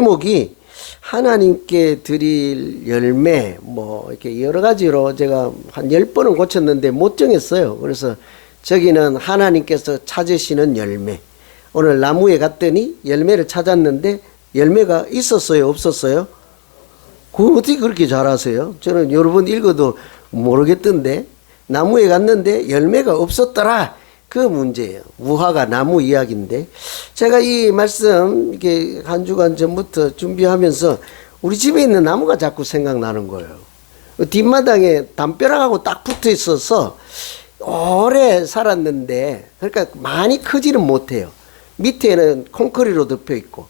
제목이 하나님께 드릴 열매, 뭐 이렇게 여러 가지로 제가 한 10번은 고쳤는데 못 정했어요. 그래서 저기는 하나님께서 찾으시는 열매. 오늘 나무에 갔더니 열매를 찾았는데 열매가 있었어요, 없었어요? 그걸 어떻게 그렇게 잘 아세요? 저는 여러 번 읽어도 모르겠던데. 나무에 갔는데 열매가 없었더라. 그 문제예요. 무화과 나무 이야기인데, 제가 이 말씀 이렇게 한 주간 전부터 준비하면서 우리 집에 있는 나무가 자꾸 생각나는 거예요. 뒷마당에 담벼락하고 딱 붙어 있어서 오래 살았는데, 그러니까 많이 크지는 못해요. 밑에는 콘크리트로 덮여 있고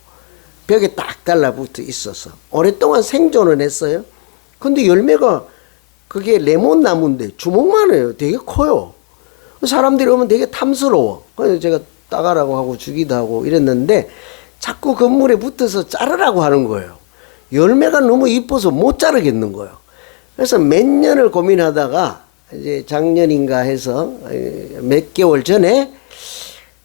벽에 딱 달라붙어 있어서 오랫동안 생존을 했어요. 근데 열매가 그게 레몬 나무인데 주먹만 해요. 되게 커요. 사람들이 오면 되게 탐스러워. 그래서 제가 따가라고 하고 주기도 하고 이랬는데 자꾸 건물에 붙어서 자르라고 하는 거예요. 열매가 너무 이뻐서 못 자르겠는 거예요. 그래서 몇 년을 고민하다가 이제 작년인가 해서 몇 개월 전에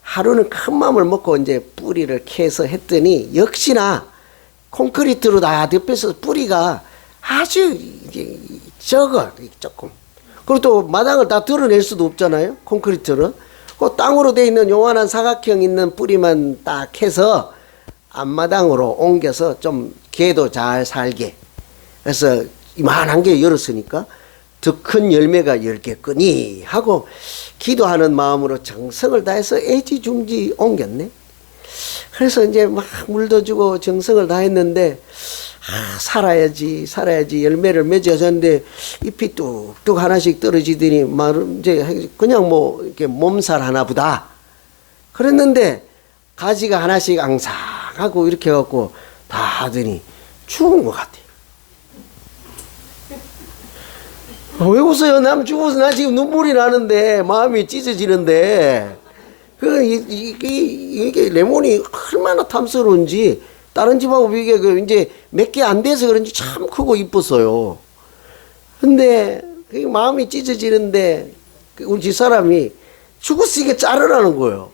하루는 큰 마음을 먹고 이제 뿌리를 캐서 했더니 역시나 콘크리트로 다 덮여서 뿌리가 아주 이제 적어, 조금. 그리고 또 마당을 다 드러낼 수도 없잖아요, 콘크리트는. 그 땅으로 돼 있는 요만한 사각형 있는 뿌리만 딱 해서 앞마당으로 옮겨서 좀 개도 잘 살게. 그래서 이만한 게 열었으니까 더 큰 열매가 10개거니 하고 기도하는 마음으로 정성을 다해서 애지중지 옮겼네. 그래서 이제 막 물도 주고 정성을 다했는데 살아야지 열매를 맺어졌는데 잎이 뚝뚝 하나씩 떨어지더니 이제 그냥 뭐 이렇게 몸살 하나 보다 그랬는데 가지가 하나씩 앙상하고 이렇게 해갖고 다 하더니 죽은 것 같아. 왜 웃어요? 남 죽어서 나 지금 눈물이 나는데 마음이 찢어지는데 이게 레몬이 얼마나 탐스러운지 다른 집하고 비교해 이제 몇 개 안 돼서 그런지 참 크고 이뻤어요. 근데 마음이 찢어지는데 우리 집사람이 죽었으니까 자르라는 거예요.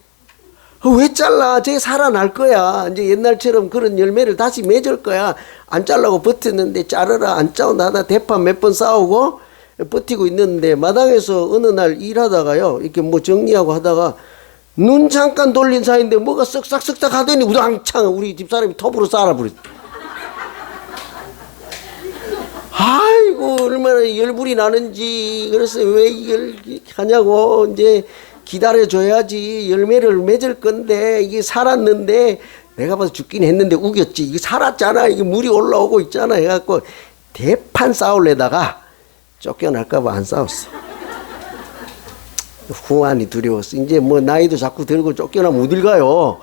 왜 잘라? 쟤 살아날 거야. 이제 옛날처럼 그런 열매를 다시 맺을 거야. 안 잘라고 버텼는데 자르라. 안 짜고 나다 대판 몇 번 싸우고 버티고 있는데 마당에서 어느 날 일하다가요. 이렇게 뭐 정리하고 하다가 눈 잠깐 돌린 사이인데 뭐가 쓱싹쓱싹 하더니 우당창 우리 집사람이 톱으로 쌀아버렸어. 아이고 얼마나 열불이 나는지. 그래서 왜 이걸 하냐고. 이제 기다려줘야지 열매를 맺을 건데 이게 살았는데 내가 봐서 죽긴 했는데 우겼지. 이게 살았잖아. 이게 물이 올라오고 있잖아 해갖고 대판 싸울래다가 쫓겨날까봐 안 싸웠어. 후환이 두려웠어. 이제 뭐 나이도 자꾸 들고 쫓겨나면 어딜 가요.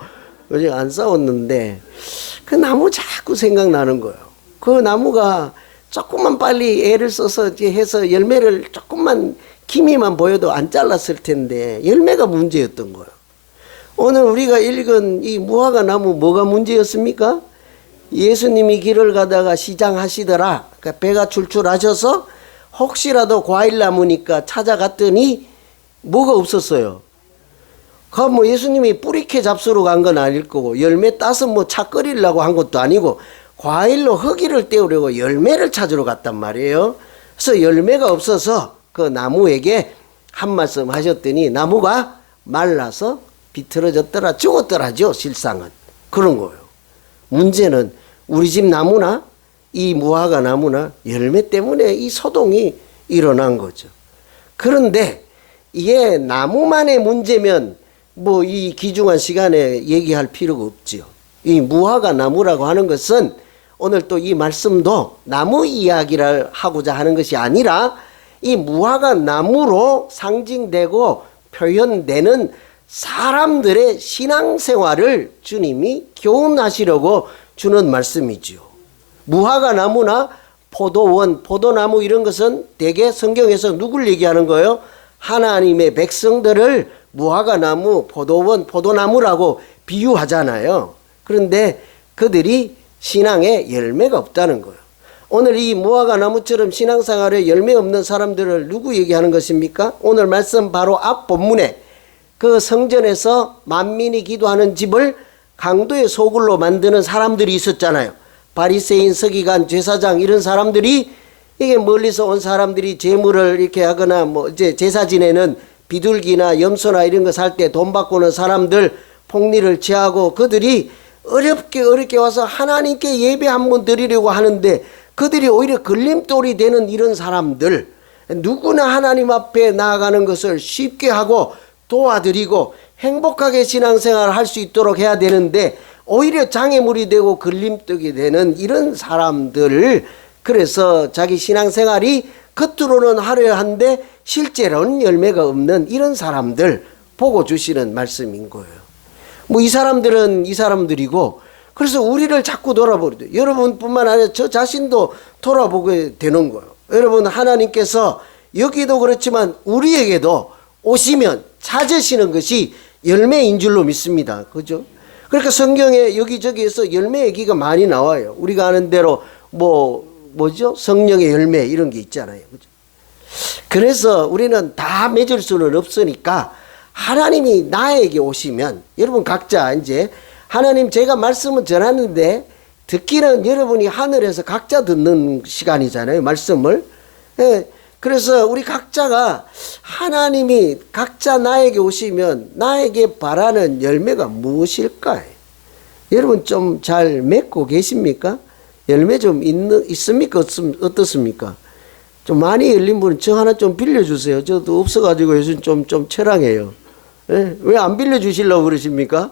그래서 안 싸웠는데 그 나무 자꾸 생각나는 거예요. 그 나무가 조금만 빨리 애를 써서 이제 해서 열매를 조금만 기미만 보여도 안 잘랐을 텐데 열매가 문제였던 거예요. 오늘 우리가 읽은 이 무화과 나무 뭐가 문제였습니까? 예수님이 길을 가다가 시장하시더라. 그러니까 배가 출출하셔서 혹시라도 과일 나무니까 찾아갔더니 뭐가 없었어요. 뭐 예수님이 뿌리캐 잡수러 간 건 아닐 거고 열매 따서 뭐 차 끓이려고 한 것도 아니고 과일로 허기를 때우려고 열매를 찾으러 갔단 말이에요. 그래서 열매가 없어서 그 나무에게 한 말씀 하셨더니 나무가 말라서 비틀어졌더라, 죽었더라죠. 실상은 그런 거예요. 문제는 우리 집 나무나 이 무화과 나무나 열매 때문에 이 소동이 일어난 거죠. 그런데 이게 나무만의 문제면 뭐 이 귀중한 시간에 얘기할 필요가 없지요. 이 무화과 나무라고 하는 것은 오늘 또 이 말씀도 나무 이야기를 하고자 하는 것이 아니라 이 무화과 나무로 상징되고 표현되는 사람들의 신앙생활을 주님이 교훈하시려고 주는 말씀이지요. 무화과 나무나 포도원, 포도나무 이런 것은 대개 성경에서 누굴 얘기하는 거예요? 하나님의 백성들을 무화과 나무, 포도원, 포도나무라고 비유하잖아요. 그런데 그들이 신앙에 열매가 없다는 거예요. 오늘 이 무화과 나무처럼 신앙생활에 열매 없는 사람들을 누구 얘기하는 것입니까? 오늘 말씀 바로 앞 본문에 그 성전에서 만민이 기도하는 집을 강도의 소굴로 만드는 사람들이 있었잖아요. 바리새인, 서기관, 제사장 이런 사람들이 이게 멀리서 온 사람들이 재물을 이렇게 하거나 뭐 이제 제사 지내는 비둘기나 염소나 이런 거 살 때 돈 바꾸는 사람들 폭리를 취하고 그들이 어렵게 와서 하나님께 예배 한번 드리려고 하는데 그들이 오히려 걸림돌이 되는 이런 사람들, 누구나 하나님 앞에 나아가는 것을 쉽게 하고 도와드리고 행복하게 신앙생활을 할 수 있도록 해야 되는데 오히려 장애물이 되고 걸림돌이 되는 이런 사람들을, 그래서 자기 신앙생활이 겉으로는 화려한데 실제로는 열매가 없는 이런 사람들 보고 주시는 말씀인 거예요. 뭐 이 사람들은 이 사람들이고, 그래서 우리를 자꾸 돌아보게, 여러분뿐만 아니라 저 자신도 돌아보게 되는 거예요. 여러분, 하나님께서 여기도 그렇지만 우리에게도 오시면 찾으시는 것이 열매인 줄로 믿습니다. 그죠? 그러니까 성경에 여기저기에서 열매 얘기가 많이 나와요. 우리가 아는 대로 뭐죠? 성령의 열매 이런 게 있잖아요. 그죠? 그래서 우리는 다 맺을 수는 없으니까 하나님이 나에게 오시면, 여러분 각자 이제 하나님, 제가 말씀을 전하는데 듣기는 여러분이 하늘에서 각자 듣는 시간이잖아요, 말씀을. 예, 그래서 우리 각자가 하나님이 각자 나에게 오시면 나에게 바라는 열매가 무엇일까요? 여러분 좀 잘 맺고 계십니까? 열매 좀 있습니까? 어떻습니까? 좀 많이 열린 분은 저 하나 좀 빌려주세요. 저도 없어가지고 요즘 좀 철학해요. 예? 왜 안 빌려주시려고 그러십니까?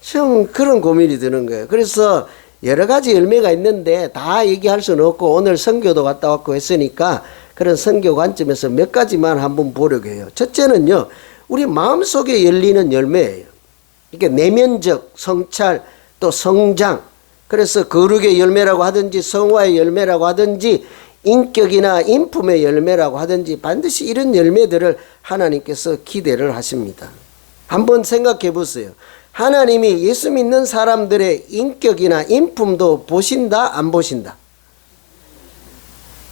참 그런 고민이 드는 거예요. 그래서 여러 가지 열매가 있는데 다 얘기할 수는 없고, 오늘 선교도 갔다 왔고 했으니까 그런 선교 관점에서 몇 가지만 한번 보려고 해요. 첫째는요, 우리 마음속에 열리는 열매예요. 이게 내면적 성찰, 또 성장, 그래서 거룩의 열매라고 하든지 성화의 열매라고 하든지 인격이나 인품의 열매라고 하든지 반드시 이런 열매들을 하나님께서 기대를 하십니다. 한번 생각해 보세요. 하나님이 예수 믿는 사람들의 인격이나 인품도 보신다, 안 보신다?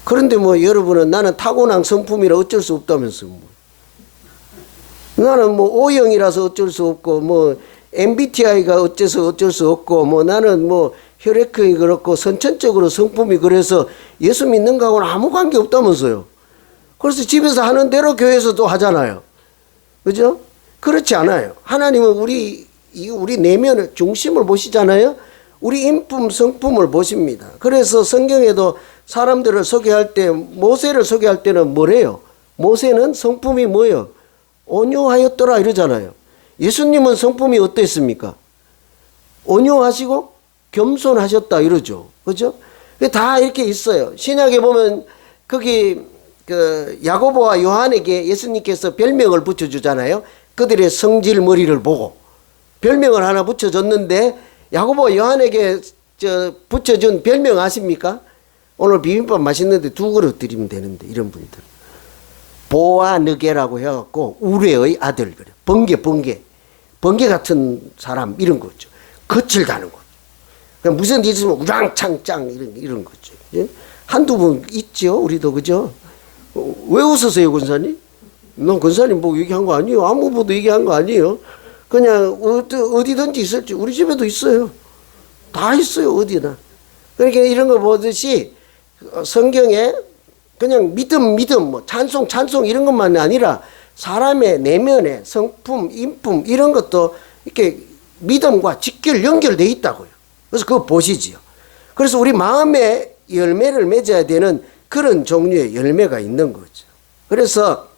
그런데 뭐 여러분은 나는 타고난 성품이라 어쩔 수 없다면서 뭐. 나는 뭐 O형이라서 어쩔 수 없고, 뭐 MBTI가 어째서 어쩔 수 없고, 뭐 나는 뭐 혈액형이 그렇고 선천적으로 성품이 그래서 예수 믿는 거하고는 아무 관계 없다면서요. 그래서 집에서 하는 대로 교회에서도 하잖아요. 그죠? 그렇지 않아요. 하나님은 우리 내면의 중심을 보시잖아요. 우리 인품, 성품을 보십니다. 그래서 성경에도 사람들을 소개할 때, 모세를 소개할 때는 뭐래요? 모세는 성품이 뭐예요? 온유하였더라 이러잖아요. 예수님은 성품이 어땠습니까? 온유하시고 겸손하셨다 이러죠. 그죠? 다 이렇게 있어요. 신약에 보면 거기 그 야고보와 요한에게 예수님께서 별명을 붙여주잖아요. 그들의 성질 머리를 보고 별명을 하나 붙여줬는데, 야고보와 요한에게 붙여준 별명 아십니까? 오늘 비빔밥 맛있는데 2그릇 드리면 되는데, 이런 분들. 보아느게라고 해갖고 우레의 아들, 그래. 번개 같은 사람 이런 거죠. 거칠다는 거죠. 그냥 무슨 일 있으면 우랑창짱 이런 거죠. 예? 한두 분 있죠, 우리도. 그죠? 왜 웃으세요, 권사님? 넌 권사님 보고 얘기한 거 아니에요. 아무 보도 얘기한 거 아니에요. 그냥 어디든지 있을지. 우리 집에도 있어요. 다 있어요, 어디나. 그러니까 이런 거 보듯이 성경에 그냥 믿음, 뭐 찬송 이런 것만 아니라 사람의 내면의 성품, 인품 이런 것도 이렇게 믿음과 직결 연결되어 있다고요. 그래서 그거 보시지요. 그래서 우리 마음에 열매를 맺어야 되는 그런 종류의 열매가 있는 거죠. 그래서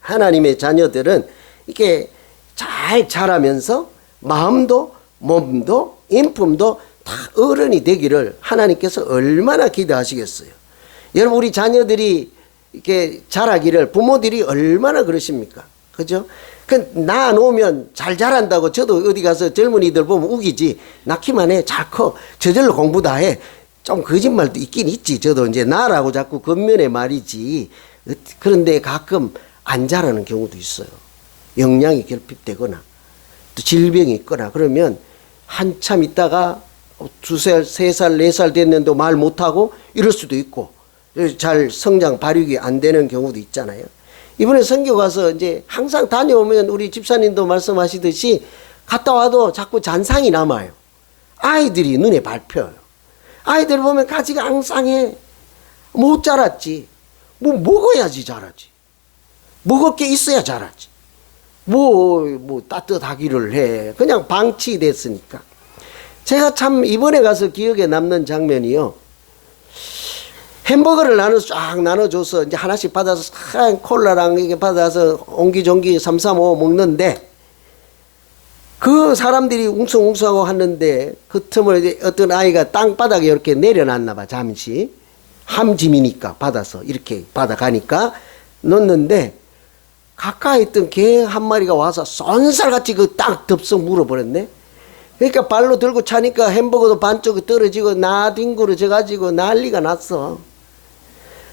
하나님의 자녀들은 이렇게 잘 자라면서 마음도 몸도 인품도 다 어른이 되기를 하나님께서 얼마나 기대하시겠어요. 여러분, 우리 자녀들이 이렇게 자라기를 부모들이 얼마나 그러십니까? 그죠? 낳아놓으면 잘 자란다고 저도 어디 가서 젊은이들 보면 우기지. 낳기만 해. 잘 커. 저절로 공부 다 해. 좀 거짓말도 있긴 있지. 저도 이제 나라고 자꾸 겉면에 말이지. 그런데 가끔 안 자라는 경우도 있어요. 영양이 결핍되거나 또 질병이 있거나 그러면 한참 있다가 2살, 3살, 4살 됐는데 말 못하고 이럴 수도 있고 잘 성장 발육이 안 되는 경우도 있잖아요. 이번에 선교 가서 이제 항상 다녀오면 우리 집사님도 말씀하시듯이 갔다 와도 자꾸 잔상이 남아요. 아이들이 눈에 밟혀요. 아이들 보면 가지가 앙상해. 못 자랐지. 뭐 먹어야지 자라지. 먹을 게 있어야 자라지. 뭐 따뜻하기를 해. 그냥 방치됐으니까. 제가 참 이번에 가서 기억에 남는 장면이요. 햄버거를 쫙 나눠줘서 이제 하나씩 받아서 콜라랑 이게 받아서 옹기종기 335 먹는데 그 사람들이 웅성웅성하고 하는데 그 틈을 어떤 아이가 땅바닥에 이렇게 내려놨나 봐. 잠시 함짐이니까 받아서 이렇게 받아가니까 넣는데 가까이 있던 개 한 마리가 와서 쏜살같이 그 땅 덥석 물어버렸네. 그러니까 발로 들고 차니까 햄버거도 반쪽이 떨어지고 나뒹구러져 가지고 난리가 났어.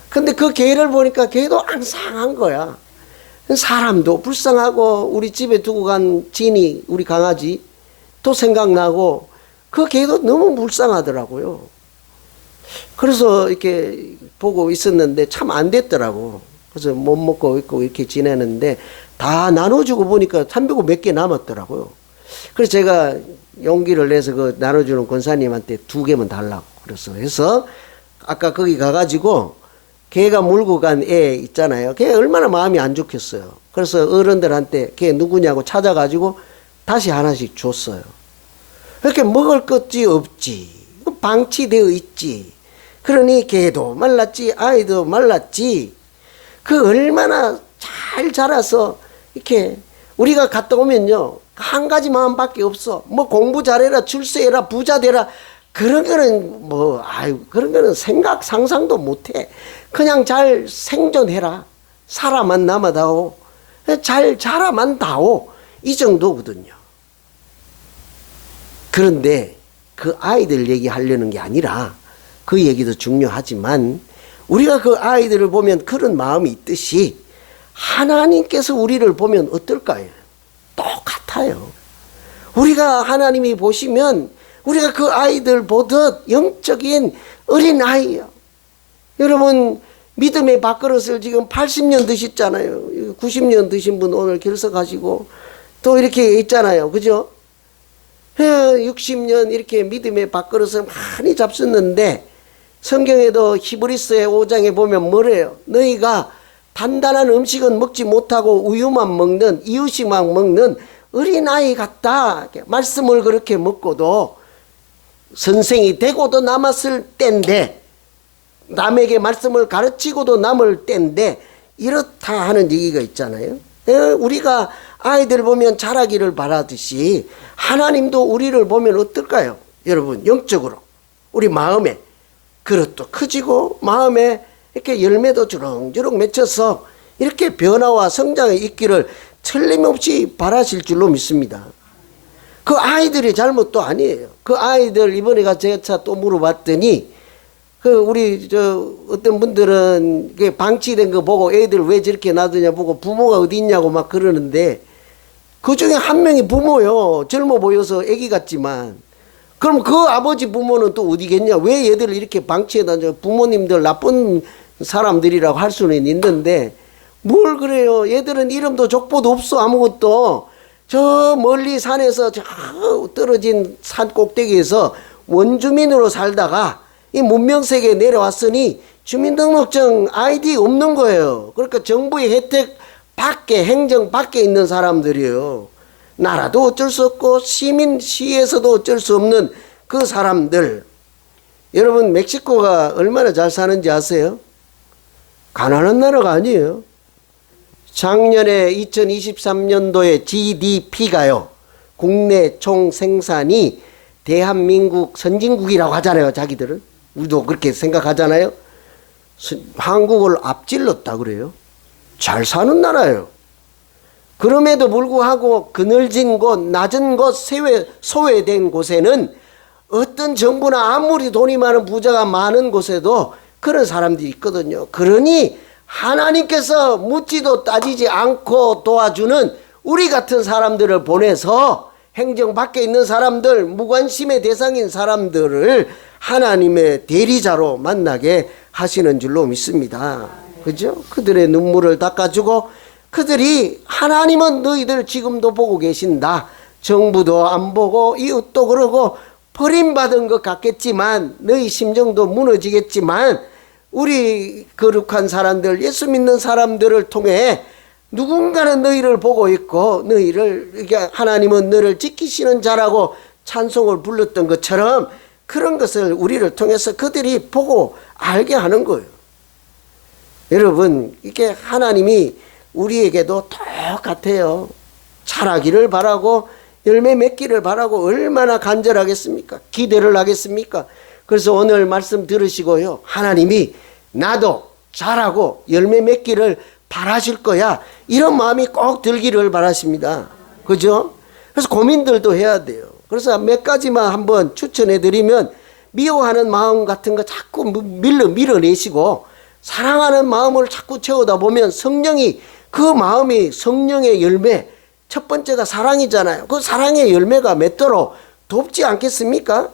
근데 그 개를 보니까 개도 앙상한 거야. 사람도 불쌍하고 우리 집에 두고 간 진이 우리 강아지 또 생각나고 그 개도 너무 불쌍하더라고요. 그래서 이렇게 보고 있었는데 참 안 됐더라고. 그래서 못 먹고 있고 이렇게 지내는데 다 나눠주고 보니까 300원 몇 개 남았더라고요. 그래서 제가 용기를 내서 그 나눠주는 권사님한테 2개만 달라고 그래서 해서 아까 거기 가가지고 걔가 물고 간 애 있잖아요. 걔 얼마나 마음이 안 좋겠어요. 그래서 어른들한테 걔 누구냐고 찾아가지고 다시 하나씩 줬어요. 그렇게 먹을 것이 없지. 방치되어 있지. 그러니 걔도 말랐지, 아이도 말랐지. 그 얼마나 잘 자라서 이렇게 우리가 갔다 오면요. 한 가지 마음밖에 없어. 뭐 공부 잘해라, 출세해라, 부자 되라. 그런 거는 그런 거는 생각, 상상도 못 해. 그냥 잘 생존해라. 살아만 남아다오. 잘 자라만 다오. 이 정도거든요. 그런데 그 아이들 얘기하려는 게 아니라 그 얘기도 중요하지만 우리가 그 아이들을 보면 그런 마음이 있듯이 하나님께서 우리를 보면 어떨까요? 똑같아요. 우리가 하나님이 보시면 우리가 그 아이들 보듯 영적인 어린아이예요. 여러분 믿음의 밥그릇을 지금 80년 드셨잖아요. 90년 드신 분 오늘 결석하시고 또 이렇게 있잖아요. 그죠? 60년 이렇게 믿음의 밥그릇을 많이 잡수는데 성경에도 히브리서의 5장에 보면 뭐래요? 너희가 단단한 음식은 먹지 못하고 우유만 먹는 이유식만 먹는 어린아이 같다. 말씀을 그렇게 먹고도 선생이 되고도 남았을 때인데 남에게 말씀을 가르치고도 남을 때인데 이렇다 하는 얘기가 있잖아요. 우리가 아이들 보면 자라기를 바라듯이 하나님도 우리를 보면 어떨까요? 여러분 영적으로 우리 마음에 그릇도 커지고 마음에 이렇게 열매도 주렁주렁 맺혀서 이렇게 변화와 성장에 있기를 틀림없이 바라실 줄로 믿습니다. 그 아이들의 잘못도 아니에요. 그 아이들 이번에 제가 또 물어봤더니 우리 어떤 분들은 방치된 거 보고 애들 왜 저렇게 놔두냐 보고 부모가 어디 있냐고 막 그러는데 그 중에 한 명이 부모요. 젊어 보여서 애기 같지만 그럼 그 아버지 부모는 또 어디겠냐? 왜 얘들을 이렇게 방치해다 부모님들 나쁜 사람들이라고 할 수는 있는데 뭘 그래요? 얘들은 이름도 족보도 없어 아무것도. 저 멀리 산에서 저 떨어진 산 꼭대기에서 원주민으로 살다가 이 문명세계에 내려왔으니 주민등록증 아이디 없는 거예요. 그러니까 정부의 혜택 밖에 행정 밖에 있는 사람들이에요. 나라도 어쩔 수 없고 시에서도 어쩔 수 없는 그 사람들. 여러분 멕시코가 얼마나 잘 사는지 아세요? 가난한 나라가 아니에요. 작년에 2023년도에 GDP가요. 국내 총 생산이 대한민국 선진국이라고 하잖아요. 자기들은. 우리도 그렇게 생각하잖아요. 한국을 앞질렀다 그래요. 잘 사는 나라예요. 그럼에도 불구하고 그늘진 곳, 낮은 곳, 소외된 곳에는 어떤 정부나 아무리 돈이 많은 부자가 많은 곳에도 그런 사람들이 있거든요. 그러니 하나님께서 묻지도 따지지 않고 도와주는 우리 같은 사람들을 보내서 행정 밖에 있는 사람들, 무관심의 대상인 사람들을 하나님의 대리자로 만나게 하시는 줄로 믿습니다. 그죠? 그들의 눈물을 닦아주고 그들이 하나님은 너희들 지금도 보고 계신다. 정부도 안 보고 이웃도 그러고 버림받은 것 같겠지만 너희 심정도 무너지겠지만 우리 거룩한 사람들, 예수 믿는 사람들을 통해 누군가는 너희를 보고 있고 너희를 하나님은 너를 지키시는 자라고 찬송을 불렀던 것처럼 그런 것을 우리를 통해서 그들이 보고 알게 하는 거예요. 여러분, 이게 하나님이 우리에게도 똑같아요. 자라기를 바라고 열매 맺기를 바라고 얼마나 간절하겠습니까? 기대를 하겠습니까? 그래서 오늘 말씀 들으시고요, 하나님이 나도 자라고 열매 맺기를 바라실 거야, 이런 마음이 꼭 들기를 바라십니다. 그죠? 그래서 고민들도 해야 돼요. 그래서 몇 가지만 한번 추천해 드리면, 미워하는 마음 같은 거 자꾸 밀어내시고 사랑하는 마음을 자꾸 채우다 보면 성령이, 그 마음이 성령의 열매, 첫 번째가 사랑이잖아요. 그 사랑의 열매가 맺도록 돕지 않겠습니까?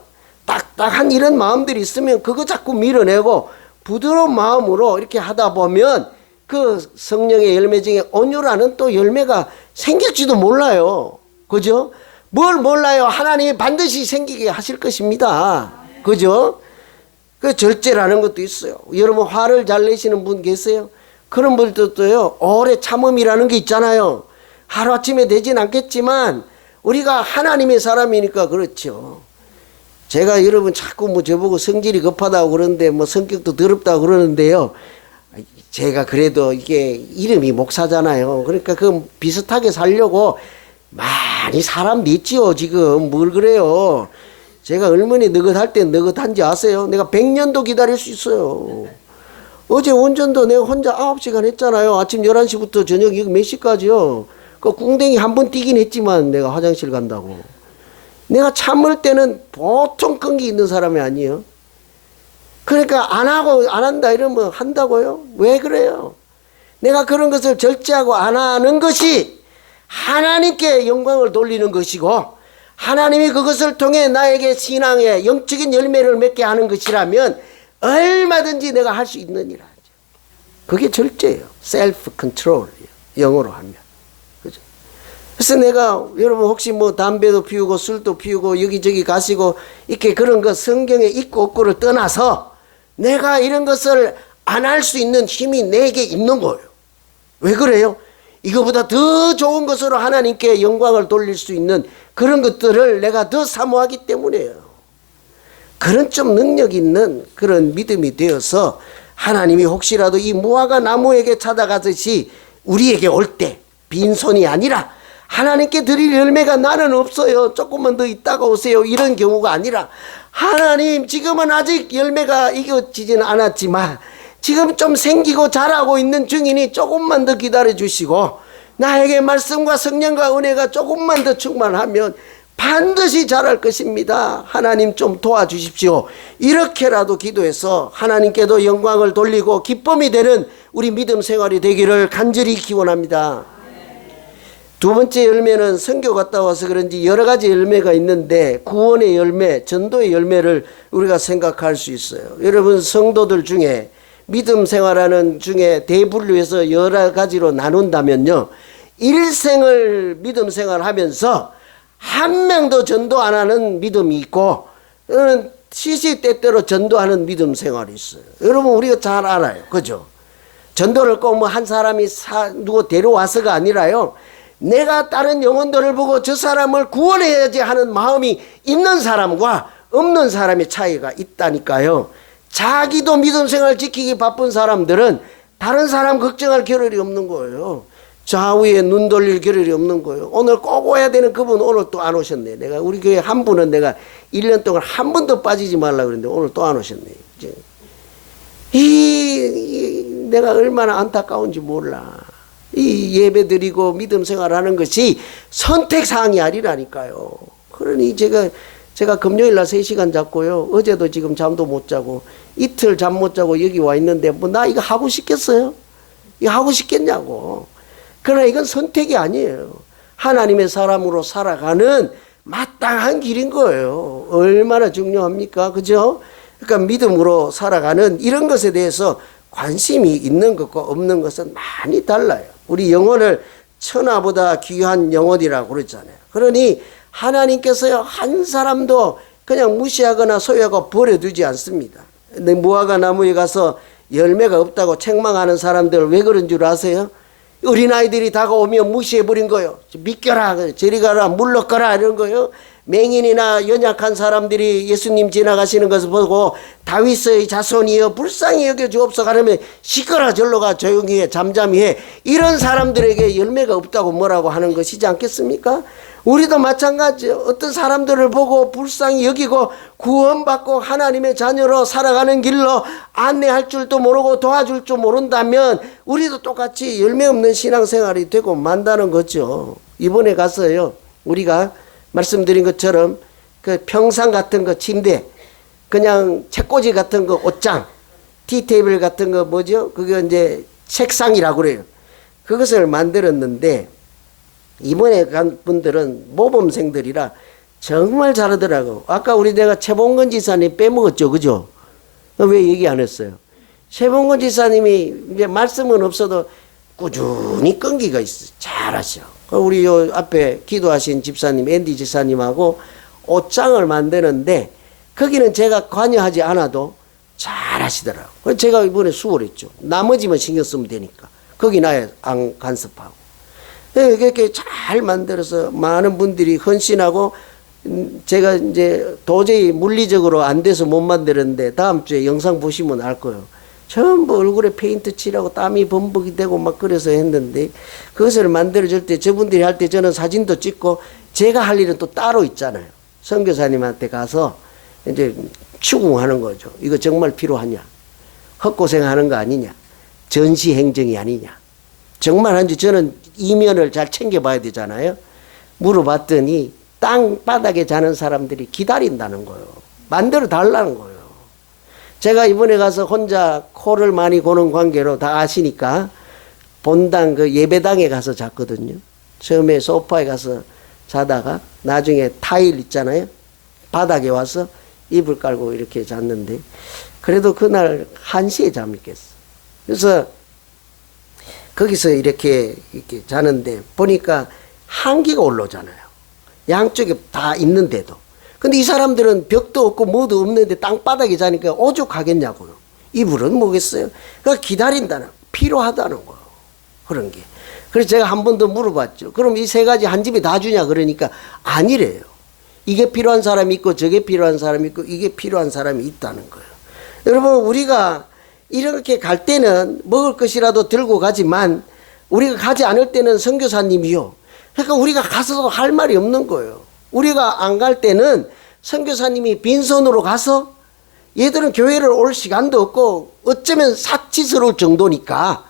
딱딱한 이런 마음들이 있으면 그거 자꾸 밀어내고 부드러운 마음으로 이렇게 하다 보면 그 성령의 열매 중에 온유라는 또 열매가 생길지도 몰라요. 그죠? 뭘 몰라요? 하나님이 반드시 생기게 하실 것입니다. 그죠? 그 절제라는 것도 있어요. 여러분, 화를 잘 내시는 분 계세요? 그런 분들도요, 오래 참음이라는 게 있잖아요. 하루아침에 되진 않겠지만 우리가 하나님의 사람이니까 그렇죠. 제가 여러분 자꾸 뭐 저보고 성질이 급하다고 그러는데 뭐 성격도 더럽다고 그러는데요, 제가 그래도 이게 이름이 목사잖아요. 그러니까 그 비슷하게 살려고 많이 사람 냈지요. 지금 뭘 그래요. 제가 얼마나 느긋할 때 느긋한지 아세요? 내가 100년도 기다릴 수 있어요. 어제 온전도 내가 혼자 9시간 했잖아요. 아침 11시부터 저녁 몇 시까지요. 그 꿍댕이 한 번 뛰긴 했지만 내가 화장실 간다고. 내가 참을 때는 보통 끈기 있는 사람이 아니에요. 그러니까 안 하고 안 한다 이러면 한다고요? 왜 그래요? 내가 그런 것을 절제하고 안 하는 것이 하나님께 영광을 돌리는 것이고, 하나님이 그것을 통해 나에게 신앙의 영적인 열매를 맺게 하는 것이라면 얼마든지 내가 할 수 있느니라. 그게 절제예요. 셀프 컨트롤이에요. 영어로 하면. 그죠? 그래서 내가, 여러분 혹시 뭐 담배도 피우고 술도 피우고 여기저기 가시고 이렇게 그런 거 성경에 있고 없고를 떠나서 내가 이런 것을 안 할 수 있는 힘이 내게 있는 거예요. 왜 그래요? 이거보다 더 좋은 것으로 하나님께 영광을 돌릴 수 있는 그런 것들을 내가 더 사모하기 때문이에요. 그런 좀 능력 있는 그런 믿음이 되어서 하나님이 혹시라도 이 무화과 나무에게 찾아가듯이 우리에게 올 때 빈손이 아니라 하나님께 드릴 열매가 나는 없어요, 조금만 더 있다가 오세요, 이런 경우가 아니라, 하나님 지금은 아직 열매가 익어지지는 않았지만 지금 좀 생기고 자라고 있는 중이니 조금만 더 기다려 주시고 나에게 말씀과 성령과 은혜가 조금만 더 충만하면 반드시 자랄 것입니다. 하나님 좀 도와주십시오. 이렇게라도 기도해서 하나님께도 영광을 돌리고 기쁨이 되는 우리 믿음 생활이 되기를 간절히 기원합니다. 두 번째 열매는 선교 갔다 와서 그런지 여러 가지 열매가 있는데 구원의 열매, 전도의 열매를 우리가 생각할 수 있어요. 여러분, 성도들 중에 믿음 생활하는 중에 대분류해서 여러 가지로 나눈다면요, 일생을 믿음 생활하면서 한 명도 전도 안 하는 믿음이 있고 시시때때로 전도하는 믿음 생활이 있어요. 여러분, 우리가 잘 알아요. 그죠? 전도를 꼭 뭐 한 사람이 누구 데려와서가 아니라요, 내가 다른 영혼들을 보고 저 사람을 구원해야지 하는 마음이 있는 사람과 없는 사람의 차이가 있다니까요. 자기도 믿음 생활 지키기 바쁜 사람들은 다른 사람 걱정할 겨를이 없는 거예요. 좌우에 눈 돌릴 겨를이 없는 거예요. 오늘 꼭 와야 되는 그분 오늘 또 안 오셨네. 내가 우리 교회 한 분은 내가 1년 동안 한 번도 빠지지 말라 그랬는데 오늘 또 안 오셨네. 내가 얼마나 안타까운지 몰라. 이 예배 드리고 믿음 생활하는 것이 선택사항이 아니라니까요. 그러니 제가 금요일 날 3시간 잤고요. 어제도 지금 잠도 못 자고 이틀 잠 못 자고 여기 와 있는데 뭐 나 이거 하고 싶겠어요? 이거 하고 싶겠냐고. 그러나 이건 선택이 아니에요. 하나님의 사람으로 살아가는 마땅한 길인 거예요. 얼마나 중요합니까? 그죠? 그러니까 믿음으로 살아가는 이런 것에 대해서 관심이 있는 것과 없는 것은 많이 달라요. 우리 영혼을 천하보다 귀한 영혼이라고 그러잖아요. 그러니 하나님께서요, 한 사람도 그냥 무시하거나 소유하고 버려두지 않습니다. 근데 무화과 나무에 가서 열매가 없다고 책망하는 사람들 왜 그런 줄 아세요? 어린아이들이 다가오면 무시해버린 거예요. 믿겨라, 저리 가라, 물러가라 이런 거예요. 맹인이나 연약한 사람들이 예수님 지나가시는 것을 보고 다윗의 자손이여 불쌍히 여겨주옵소서 하면 시끄러 절로 가, 조용히 해, 잠잠히 해. 이런 사람들에게 열매가 없다고 뭐라고 하는 것이지 않겠습니까? 우리도 마찬가지예요. 어떤 사람들을 보고 불쌍히 여기고 구원받고 하나님의 자녀로 살아가는 길로 안내할 줄도 모르고 도와줄 줄 모른다면 우리도 똑같이 열매 없는 신앙생활이 되고 만다는 거죠. 이번에 가서요, 우리가 말씀드린 것처럼 그 평상 같은 거, 침대, 그냥 책꽂이 같은 거, 옷장, 티테이블 같은 거 뭐죠? 그게 이제 책상이라고 그래요. 그것을 만들었는데 이번에 간 분들은 모범생들이라 정말 잘하더라고. 아까 내가 최봉건 지사님 빼먹었죠, 그죠? 왜 얘기 안 했어요? 최봉건 지사님이 이제 말씀은 없어도 꾸준히 끈기가 있어. 잘하셔. 우리 요 앞에 기도하신 집사님, 앤디 지사님하고 옷장을 만드는데 거기는 제가 관여하지 않아도 잘하시더라고. 제가 이번에 수월했죠. 나머지만 신경 쓰면 되니까. 거기 나야 안 간섭하고. 이렇게 잘 만들어서 많은 분들이 헌신하고, 제가 이제 도저히 물리적으로 안 돼서 못 만들었는데 다음 주에 영상 보시면 알 거예요. 전부 얼굴에 페인트 칠하고 땀이 범벅이 되고 막 그래서 했는데 그것을 만들어줄 때 저분들이 할 때 저는 사진도 찍고 제가 할 일은 또 따로 있잖아요. 선교사님한테 가서 이제 추궁하는 거죠. 이거 정말 필요하냐? 헛고생하는 거 아니냐? 전시 행정이 아니냐? 정말 한지 저는 이면을 잘 챙겨봐야 되잖아요. 물어봤더니 땅바닥에 자는 사람들이 기다린다는 거예요. 만들어 달라는 거예요. 제가 이번에 가서 혼자 코를 많이 고는 관계로 다 아시니까 본당 그 예배당에 가서 잤거든요. 처음에 소파에 가서 자다가 나중에 타일 있잖아요. 바닥에 와서 이불 깔고 이렇게 잤는데 그래도 그날 1시에 잠이 깼어. 그래서 거기서 이렇게 자는데 보니까 한기가 올라오잖아요. 양쪽에 다 있는데도. 근데 이 사람들은 벽도 없고 뭐도 없는데 땅바닥에 자니까 오죽하겠냐고요. 이불은 뭐겠어요? 그러니까 기다린다는, 필요하다는 거예요. 그런 게. 그래서 제가 한 번 더 물어봤죠. 그럼 이 세 가지 한 집에 다 주냐? 그러니까 아니래요. 이게 필요한 사람이 있고 저게 필요한 사람이 있고 이게 필요한 사람이 있다는 거예요. 여러분, 우리가 이렇게 갈 때는 먹을 것이라도 들고 가지만 우리가 가지 않을 때는 선교사님이요. 그러니까 우리가 가서도 할 말이 없는 거예요. 우리가 안 갈 때는 선교사님이 빈손으로 가서 얘들은 교회를 올 시간도 없고 어쩌면 사치스러울 정도니까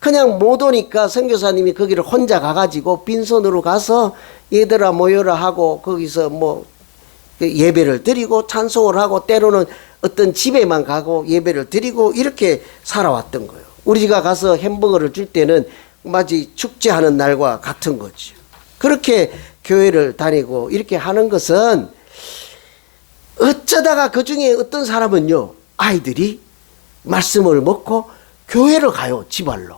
그냥 못 오니까 선교사님이 거기를 혼자 가가지고 빈손으로 가서 얘들아 모여라 하고 거기서 뭐 예배를 드리고 찬송을 하고 때로는 어떤 집에만 가고 예배를 드리고 이렇게 살아왔던 거예요. 우리가 가서 햄버거를 줄 때는 마치 축제하는 날과 같은 거죠. 그렇게 교회를 다니고 이렇게 하는 것은 어쩌다가 그 중에 어떤 사람은요, 아이들이 말씀을 먹고 교회를 가요. 지발로.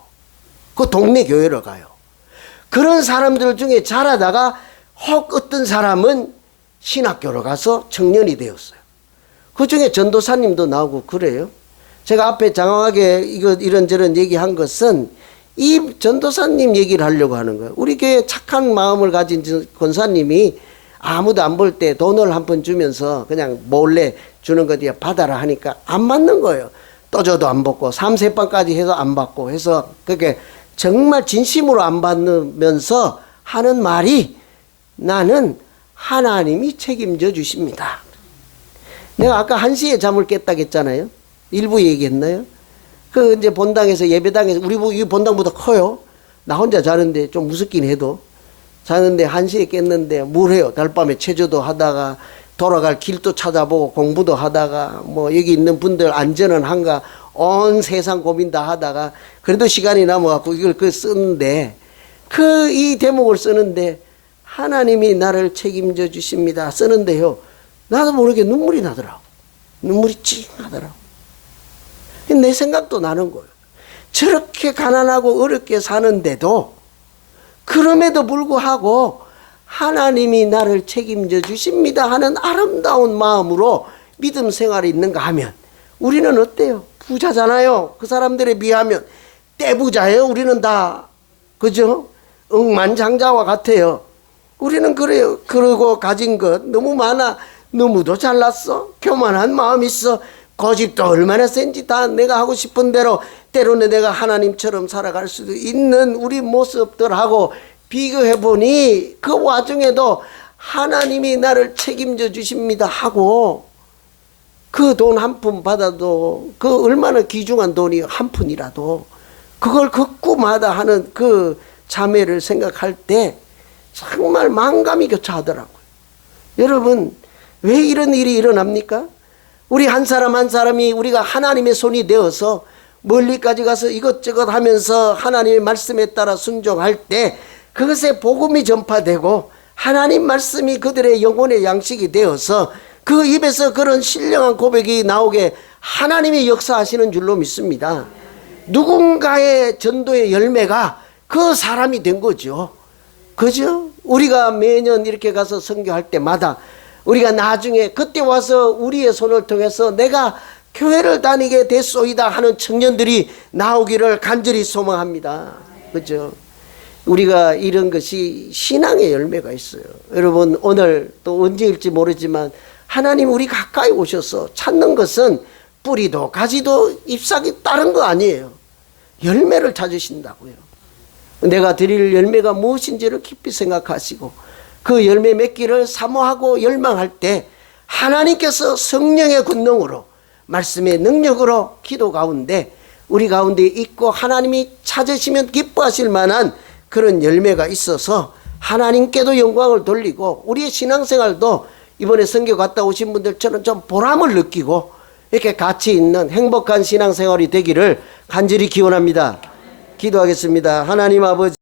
그 동네 교회를 가요. 그런 사람들 중에 자라다가 혹 어떤 사람은 신학교로 가서 청년이 되었어요. 그 중에 전도사님도 나오고 그래요. 제가 앞에 장황하게 이런저런 얘기한 것은 이 전도사님 얘기를 하려고 하는 거예요. 우리 교회 착한 마음을 가진 권사님이 아무도 안 볼 때 돈을 한 번 주면서 그냥 몰래 주는 거 뒤에 받아라 하니까 안 맞는 거예요. 또 줘도 안 받고 3-4번까지 해서 안 받고 해서 그게 정말 진심으로 안 받으면서 하는 말이 나는 하나님이 책임져 주십니다. 내가 아까 1시에 잠을 깼다고 했잖아요. 일부 얘기했나요? 그 이제 본당에서 예배당에서 우리 본당보다 커요. 나 혼자 자는데 좀 무섭긴 해도 자는데 1시에 깼는데 뭘 해요? 달밤에 체조도 하다가 돌아갈 길도 찾아보고 공부도 하다가 뭐 여기 있는 분들 안전은 한가 온 세상 고민 다 하다가 그래도 시간이 남아갖고 이걸 쓰는데 이 대목을 쓰는데 하나님이 나를 책임져 주십니다 쓰는데요. 나도 모르게 눈물이 나더라고. 눈물이 찡 하더라고. 내 생각도 나는 거예요. 저렇게 가난하고 어렵게 사는데도 그럼에도 불구하고 하나님이 나를 책임져 주십니다 하는 아름다운 마음으로 믿음 생활이 있는가 하면 우리는 어때요? 부자잖아요. 그 사람들에 비하면 떼부자예요. 우리는 다 그죠? 억만장자와 같아요. 우리는 그래요. 그러고 가진 것 너무 많아. 너무도 잘났어. 교만한 마음 있어. 고집도 얼마나 센지 다 내가 하고 싶은 대로 때로는 내가 하나님처럼 살아갈 수도 있는 우리 모습들하고 비교해보니 그 와중에도 하나님이 나를 책임져 주십니다 하고 그 돈 한 푼 받아도 그 얼마나 귀중한 돈이 한 푼이라도 그걸 극구마다 하는 그 자매를 생각할 때 정말 만감이 교차하더라고요. 여러분 왜 이런 일이 일어납니까? 우리 한 사람 한 사람이 우리가 하나님의 손이 되어서 멀리까지 가서 이것저것 하면서 하나님의 말씀에 따라 순종할 때 그것에 복음이 전파되고 하나님 말씀이 그들의 영혼의 양식이 되어서 그 입에서 그런 신령한 고백이 나오게 하나님이 역사하시는 줄로 믿습니다. 누군가의 전도의 열매가 그 사람이 된 거죠. 그죠? 우리가 매년 이렇게 가서 선교할 때마다 우리가 나중에 그때 와서 우리의 손을 통해서 내가 교회를 다니게 됐소이다 하는 청년들이 나오기를 간절히 소망합니다. 그죠? 우리가 이런 것이 신앙의 열매가 있어요. 여러분 오늘 또 언제일지 모르지만 하나님 우리 가까이 오셔서 찾는 것은 뿌리도 가지도 잎사귀 다른 거 아니에요. 열매를 찾으신다고요. 내가 드릴 열매가 무엇인지를 깊이 생각하시고 그 열매 맺기를 사모하고 열망할 때 하나님께서 성령의 권능으로 말씀의 능력으로 기도 가운데 우리 가운데 있고 하나님이 찾으시면 기뻐하실 만한 그런 열매가 있어서 하나님께도 영광을 돌리고 우리의 신앙생활도 이번에 선교 갔다 오신 분들처럼 좀 보람을 느끼고 이렇게 가치 있는 행복한 신앙생활이 되기를 간절히 기원합니다. 기도하겠습니다. 하나님 아버지